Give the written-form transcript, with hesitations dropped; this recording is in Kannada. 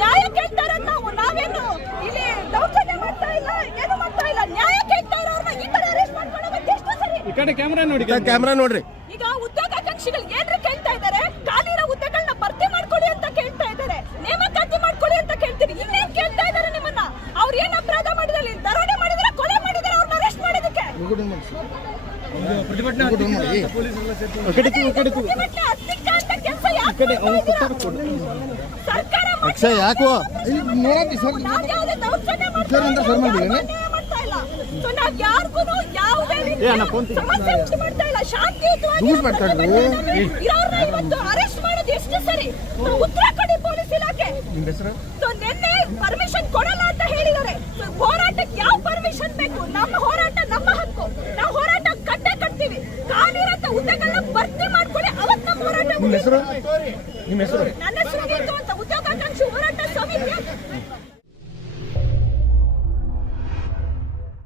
ನ್ಯಾಯ ಕೇಳ್ತಾರೆ. ನಾವೇನು ಇಲ್ಲಿ ದೌರ್ಜನ್ಯ ಮಾಡ್ತಾ ಇಲ್ಲ, ಏನು ಮಾಡ್ತಾ ಇಲ್ಲ. ನ್ಯಾಯ ಕೇಳ್ತಾ ಇರೋರ್ನ ಈ ತರ ಅರೆಸ್ಟ್ ಮಾಡ್ಕೊಳ್ಳೋದು ಎಷ್ಟು ಸರಿ? ಈ ಕಡೆ ಕ್ಯಾಮೆರಾ ನೋಡಿ, ಕ್ಯಾಮೆರಾ ನೋಡ್ರಿ. ಈಗ ಉದ್ಯೋಗಾಕಾಂಕ್ಷಿಗಳು ಏನ್ರಿ ಕೇಳ್ತಾ ಇದ್ದಾರೆ? ಖಾಲಿರೋ ಹುದ್ದೆಗಳನ್ನ ಭರ್ತಿ ಮಾಡ್ಕೊಳ್ಳಿ ಅಂತ ಕೇಳ್ತಾ ಇದ್ದಾರೆ, ನೇಮಕಾತಿ ಮಾಡ್ಕೊಳ್ಳಿ ಅಂತ ಕೇಳ್ತೀರಿ. ಇನ್ನೇನ್ ಕೇಳ್ತಾ ಇದ್ದಾರೆ ನಿಮ್ಮನ್ನ? ಅವ್ರು ಏನ್ ಅಪರಾಧ ಮಾಡಿದ್ರೆ, ದರೋಡೆ ಮಾಡಿದ್ರೆ, ಕೊಲೆ ಮಾಡಿದ್ರೆ, ಅವ್ರನ್ನ ಅರೆಸ್ಟ್ ಮಾಡೋದಕ್ಕೆ ಅಕ್ಷಯ್ ಯಾಕೋ ಯಾರಿಗೂ ಯಾವುದೇ ಸಮಸ್ಯೆ ಮಾಡ್ತಾ ಇಲ್ಲ. ಶಾಂತಿಯುತವಾಗಿ ಅರೆಸ್ಟ್ ಮಾಡೋದು ಎಷ್ಟು ಸರಿ? ಉತ್ತರ ಕೊಡಿ ಪೊಲೀಸ್ ಇಲಾಖೆ. ನಿನ್ನೆ ಪರ್ಮಿಷನ್ ಕೊಡಲ್ಲ ಅಂತ ಹೇಳಿದ್ದಾರೆ. ಹೋರಾಟಕ್ಕೆ ಯಾವ ಪರ್ಮಿಷನ್ ಬೇಕು? ನಮ್ಮ ಹೋರಾಟ ನಮ್ಮ ಹಕ್ಕು, ನಾವು ಹೋರಾಟ ಕಟ್ಟೆ ಕಟ್ತೀವಿ. ಕಾಲಿರಂತ ಹುದ್ದೆಗಳನ್ನ ಭರ್ತಿ ಮಾಡ್ಕೊಳ್ಳಿ, ಅವತ್ತು ನಮ್ಮ ಹೋರಾಟ. ನಿಮ್ಮ ಹೆಸರು? ನನ್ನ ಹೆಸರು ಅಂತ ಉದ್ಯೋಗಾಕಾಂಕ್ಷಿ ಹೋರಾಟ ಸಮಿತಿ.